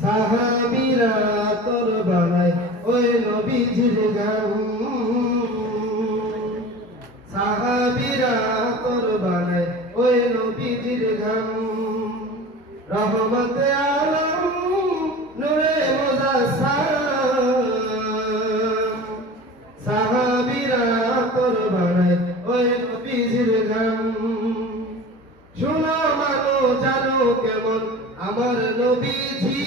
সাহাবিরা তোর বানায়, ওই নবীজির গান। সাহাবিরা তোর বানায়, ওই নবীজির গান। রহমতে আলম, নূরে সাহাবিরা তোর বানায়, ওই নবীজির গান। কেমন? আমার নবীজি,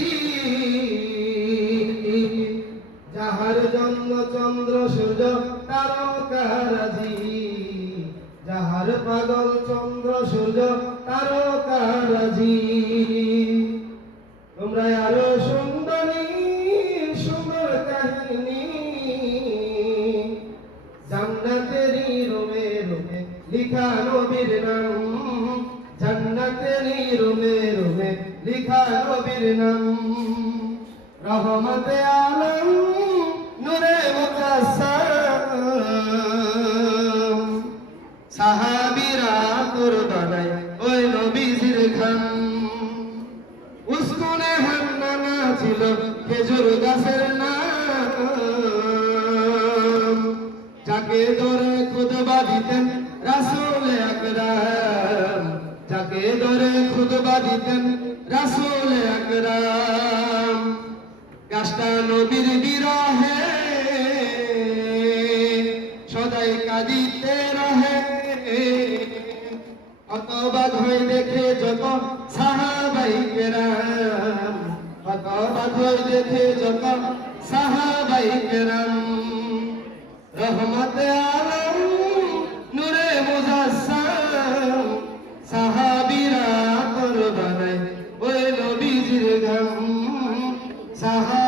যাহার জন্ম চন্দ্র, সূর্য, তারকারাজি। যাহার পাগল চন্দ্র, সূর্য, তারকারাজি। তোমরা আরও সুন্দরী, সুন্দর কাহিনী। জান্নাতেরই রুমে রুমে লিখা নবীর নাম। জান্নাতেরই রুমে রুমে লিখা নবীর ছিল খেজুর গাছের নাম। যাকে ধরে খুদবা দিতেন রাসূল ধরে খুদবা দিতেন রাসূল আকরাম। গাছটা নবীর বিরহে, সদাই কাঁদিতে রহে। হতবাক হয়ে দেখে যত সাহাবাই কেরাম, হতবাক হয়ে দেখে যত সাহাবাই রহমত সাহাবীরা